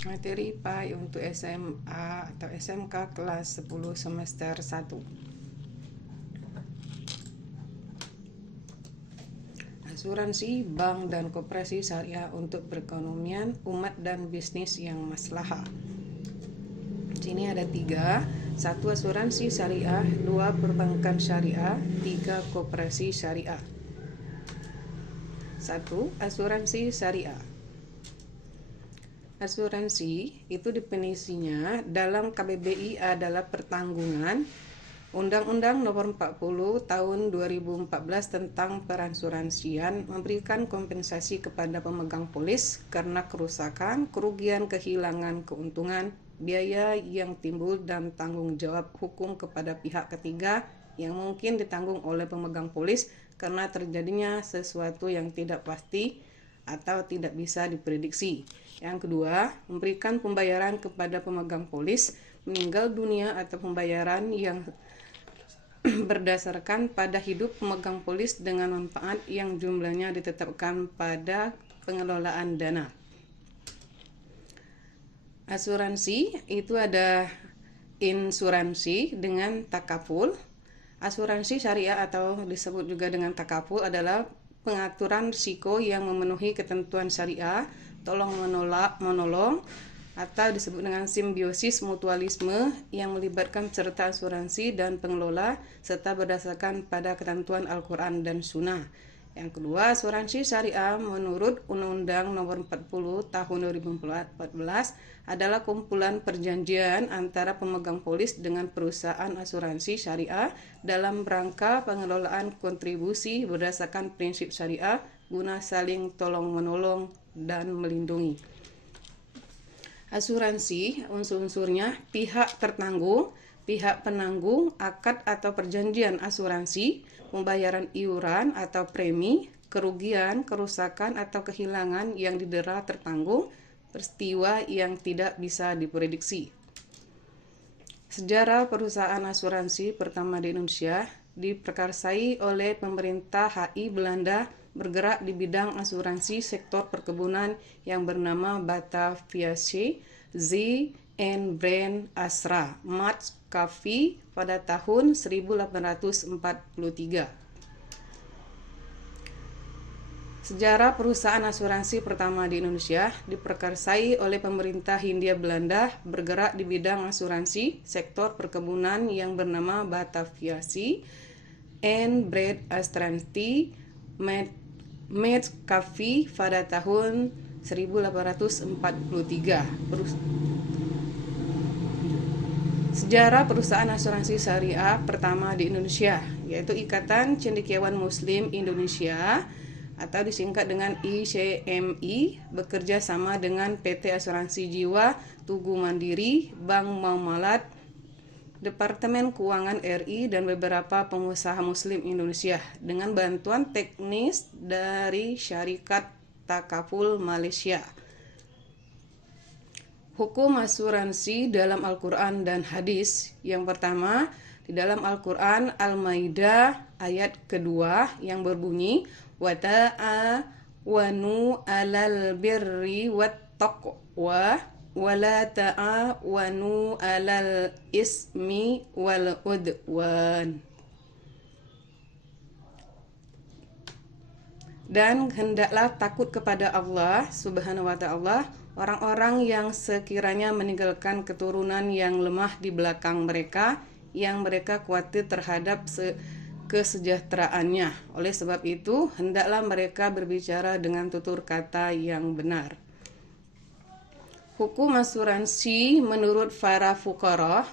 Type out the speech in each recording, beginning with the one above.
Materi PAI untuk SMA atau SMK kelas 10 semester 1. Asuransi bank dan koperasi syariah untuk perekonomian umat dan bisnis yang maslahah. Di sini ada 3. 1. Asuransi syariah, 2. Perbankan syariah, 3. Koperasi syariah. 1. Asuransi syariah. Asuransi itu definisinya dalam KBBI adalah pertanggungan Undang-Undang Nomor 40 Tahun 2014 tentang Perasuransian memberikan kompensasi kepada pemegang polis karena kerusakan, kerugian, kehilangan, keuntungan, biaya yang timbul dan tanggung jawab hukum kepada pihak ketiga yang mungkin ditanggung oleh pemegang polis karena terjadinya sesuatu yang tidak pasti atau tidak bisa diprediksi. Yang kedua, memberikan pembayaran kepada pemegang polis meninggal dunia atau pembayaran yang berdasarkan pada hidup pemegang polis dengan manfaat yang jumlahnya ditetapkan pada pengelolaan dana. Asuransi itu ada insuransi dengan takaful. Asuransi syariah atau disebut juga dengan takaful adalah pengaturan risiko yang memenuhi ketentuan syariah, tolong menolong atau disebut dengan simbiosis mutualisme yang melibatkan peserta asuransi dan pengelola serta berdasarkan pada ketentuan Al-Quran dan Sunnah. Yang kedua, asuransi syariah menurut Undang-Undang Nomor 40 Tahun 2014 adalah kumpulan perjanjian antara pemegang polis dengan perusahaan asuransi syariah dalam rangka pengelolaan kontribusi berdasarkan prinsip syariah guna saling tolong-menolong dan melindungi. Asuransi unsur-unsurnya pihak tertanggung, pihak penanggung, akad atau perjanjian asuransi, pembayaran iuran atau premi, kerugian, kerusakan atau kehilangan yang didera tertanggung, peristiwa yang tidak bisa diprediksi. Sejarah perusahaan asuransi pertama di Indonesia diprakarsai oleh pemerintah HI Belanda bergerak di bidang asuransi sektor perkebunan yang bernama Bataviasche Zee en Brand Asra Maatschappij pada tahun 1843. Sejarah perusahaan asuransi pertama di Indonesia diprakarsai oleh pemerintah Hindia Belanda bergerak di bidang asuransi sektor perkebunan yang bernama Bataviasche en Brand Asranti Maatschappij pada tahun 1843. Sejarah perusahaan asuransi syariah pertama di Indonesia yaitu Ikatan Cendekiawan Muslim Indonesia atau disingkat dengan ICMI bekerja sama dengan PT Asuransi Jiwa Tugu Mandiri, Bank Muamalat, Departemen Keuangan RI dan beberapa pengusaha muslim Indonesia dengan bantuan teknis dari Syarikat Takaful Malaysia. Hukum asuransi dalam Al-Quran dan Hadis. Yang pertama, di dalam Al-Quran Al-Maidah ayat kedua yang berbunyi wata'awanu 'alal birri wattaqwa wala ta'awanu 'alal ismi wal udwan. Dan hendaklah takut kepada Allah Subhanahu wa ta'ala orang-orang yang sekiranya meninggalkan keturunan yang lemah di belakang mereka yang mereka khawatir terhadap kesejahteraannya. Oleh sebab itu hendaklah mereka berbicara dengan tutur kata yang benar. Hukum asuransi menurut para fuqaha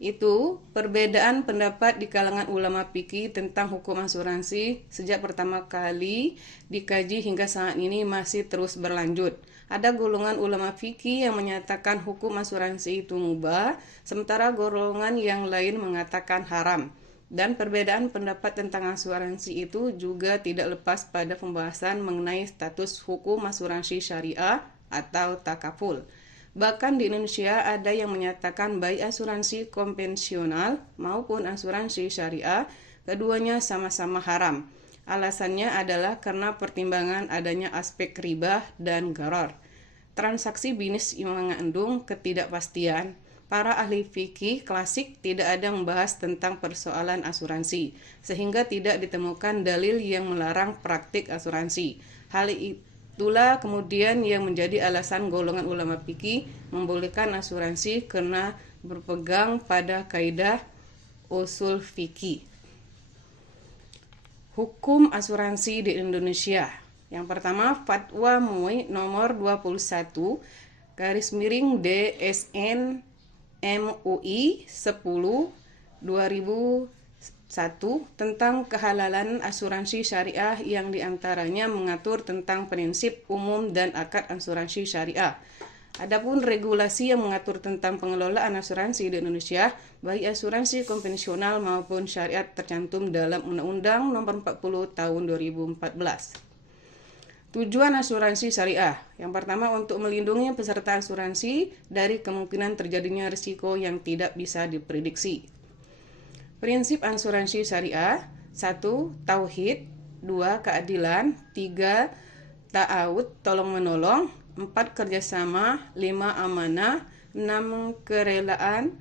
itu perbedaan pendapat di kalangan ulama fikih tentang hukum asuransi sejak pertama kali dikaji hingga saat ini masih terus berlanjut. Ada golongan ulama fikih yang menyatakan hukum asuransi itu mubah, sementara golongan yang lain mengatakan haram. Dan perbedaan pendapat tentang asuransi itu juga tidak lepas pada pembahasan mengenai status hukum asuransi syariah atau takaful. Bahkan di Indonesia ada yang menyatakan baik asuransi konvensional maupun asuransi syariah, keduanya sama-sama haram. Alasannya adalah karena pertimbangan adanya aspek riba dan gharar. transaksi bisnis yang mengandung ketidakpastian. Para ahli fikih klasik tidak ada membahas tentang persoalan asuransi, sehingga tidak ditemukan dalil yang melarang praktik asuransi. Hal itulah kemudian yang menjadi alasan golongan ulama fikih membolehkan asuransi karena berpegang pada kaidah usul fikih. Hukum asuransi di Indonesia. Yang pertama, Fatwa MUI nomor 21 DSN MUI 10 2001 tentang kehalalan asuransi syariah yang diantaranya mengatur tentang prinsip umum dan akad asuransi syariah. Adapun regulasi yang mengatur tentang pengelolaan asuransi di Indonesia, baik asuransi konvensional maupun syariat tercantum dalam Undang-Undang Nomor 40 Tahun 2014. Tujuan asuransi syariah. Yang pertama, untuk melindungi peserta asuransi dari kemungkinan terjadinya risiko yang tidak bisa diprediksi. Prinsip asuransi syariah: 1. Tauhid, 2. Keadilan, 3. Ta'awud, tolong-menolong, 4. Kerjasama, 5. Amanah, 6. Kerelaan,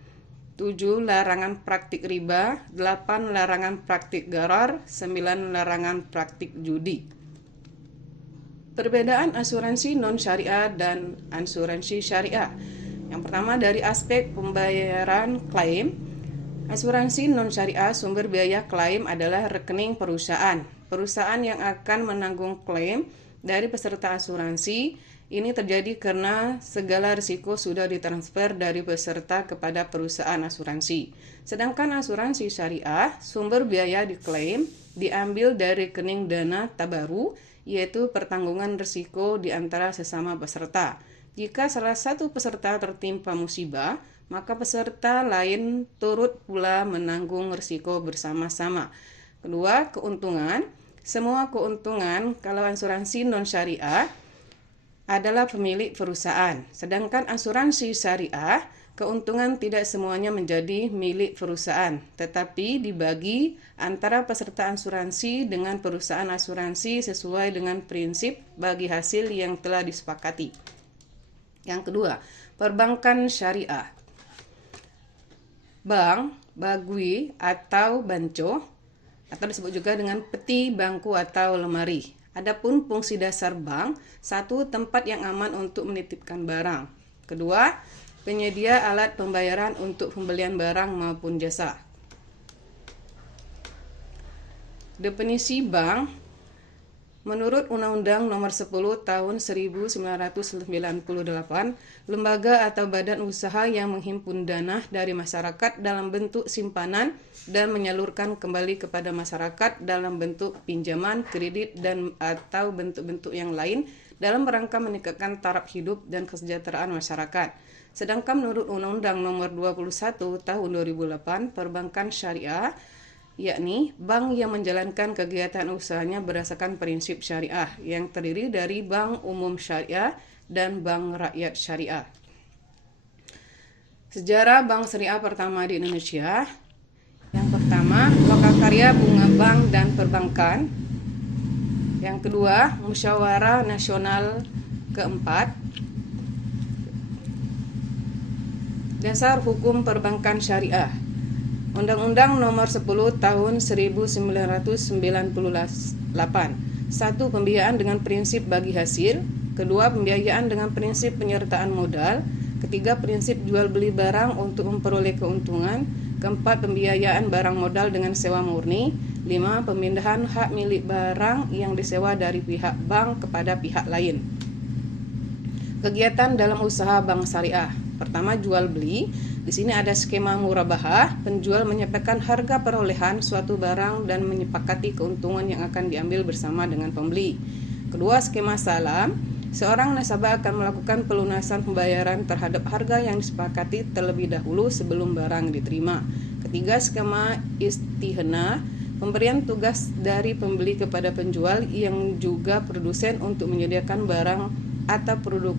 7. Larangan praktik riba, 8. Larangan praktik gharar, 9. Larangan praktik judi. Perbedaan asuransi non-syariah dan asuransi syariah. Yang pertama, dari aspek pembayaran klaim. Asuransi non-syariah sumber biaya klaim adalah rekening perusahaan. Perusahaan yang akan menanggung klaim dari peserta asuransi ini terjadi karena segala risiko sudah ditransfer dari peserta kepada perusahaan asuransi. Sedangkan asuransi syariah, sumber biaya diklaim diambil dari rekening dana tabaru, yaitu pertanggungan risiko di antara sesama peserta. Jika salah satu peserta tertimpa musibah, maka peserta lain turut pula menanggung risiko bersama-sama. Kedua, keuntungan. Semua keuntungan kalau asuransi non-syariah adalah pemilik perusahaan. Sedangkan asuransi syariah, keuntungan tidak semuanya menjadi milik perusahaan, tetapi dibagi antara peserta asuransi dengan perusahaan asuransi sesuai dengan prinsip bagi hasil yang telah disepakati. Yang kedua, perbankan syariah. Bank, bagui, atau banco, atau disebut juga dengan peti, bangku, atau lemari. Adapun fungsi dasar bank: 1. Tempat yang aman untuk menitipkan barang. Kedua, penyedia alat pembayaran untuk pembelian barang maupun jasa. Definisi bank menurut Undang-Undang Nomor 10 Tahun 1998, lembaga atau badan usaha yang menghimpun dana dari masyarakat dalam bentuk simpanan dan menyalurkan kembali kepada masyarakat dalam bentuk pinjaman, kredit, dan atau bentuk-bentuk yang lain dalam rangka meningkatkan taraf hidup dan kesejahteraan masyarakat. Sedangkan menurut Undang-Undang Nomor 21 Tahun 2008, perbankan syariah yakni bank yang menjalankan kegiatan usahanya berdasarkan prinsip syariah yang terdiri dari bank umum syariah dan bank rakyat syariah. Sejarah bank syariah pertama di Indonesia. Yang pertama, Lokakarya Bunga Bank dan Perbankan. Yang kedua, Musyawarah Nasional keempat. Dasar Hukum Perbankan Syariah. Undang-Undang Nomor 10 Tahun 1998. 1. Pembiayaan dengan prinsip bagi hasil. Kedua, pembiayaan dengan prinsip penyertaan modal. Ketiga, prinsip jual beli barang untuk memperoleh keuntungan. Keempat, pembiayaan barang modal dengan sewa murni. 5. Pemindahan hak milik barang yang disewa dari pihak bank kepada pihak lain. Kegiatan dalam usaha bank syariah. Pertama, jual beli. Di sini ada skema murabahah, penjual menyampaikan harga perolehan suatu barang dan menyepakati keuntungan yang akan diambil bersama dengan pembeli. Kedua, skema salam. Seorang nasabah akan melakukan pelunasan pembayaran terhadap harga yang disepakati terlebih dahulu sebelum barang diterima. Ketiga, skema istihna. Pemberian tugas dari pembeli kepada penjual yang juga produsen untuk menyediakan barang atau produk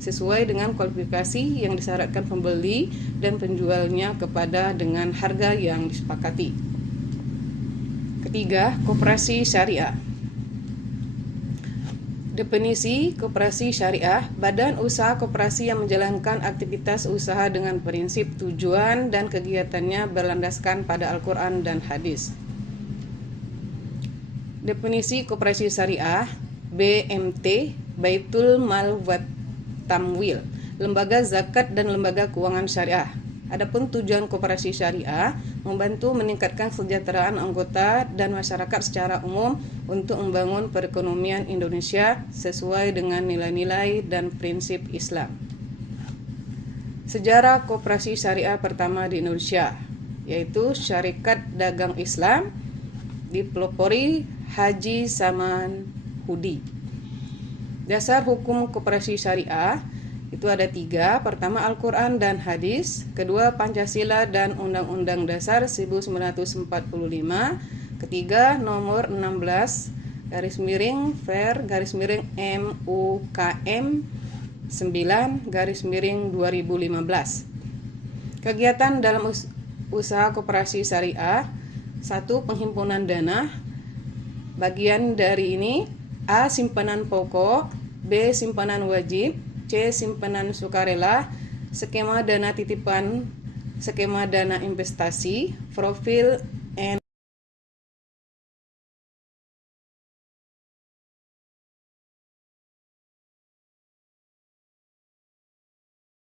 sesuai dengan kualifikasi yang disyaratkan pembeli dan penjualnya kepada dengan harga yang disepakati. Ketiga, koperasi syariah. Definisi koperasi syariah, badan usaha koperasi yang menjalankan aktivitas usaha dengan prinsip tujuan dan kegiatannya berlandaskan pada Al-Quran dan hadis. Definisi koperasi syariah, BMT, Baitul Mal wa Tamwil, lembaga zakat dan lembaga keuangan syariah. Adapun tujuan koperasi syariah membantu meningkatkan kesejahteraan anggota dan masyarakat secara umum untuk membangun perekonomian Indonesia sesuai dengan nilai-nilai dan prinsip Islam. Sejarah koperasi syariah pertama di Indonesia, yaitu Syarikat Dagang Islam dipelopori Haji Saman Hudi. Dasar hukum koperasi syariah itu ada 3. Pertama, Al-Quran dan hadis. Kedua, Pancasila dan Undang-Undang Dasar 1945. Ketiga, nomor 16 /MUKM 9 /2015. Kegiatan dalam usaha koperasi syariah. 1. Penghimpunan dana. Bagian dari ini: A. Simpanan pokok, B. Simpanan wajib, C. Simpanan sukarela, skema dana titipan, skema dana investasi, profil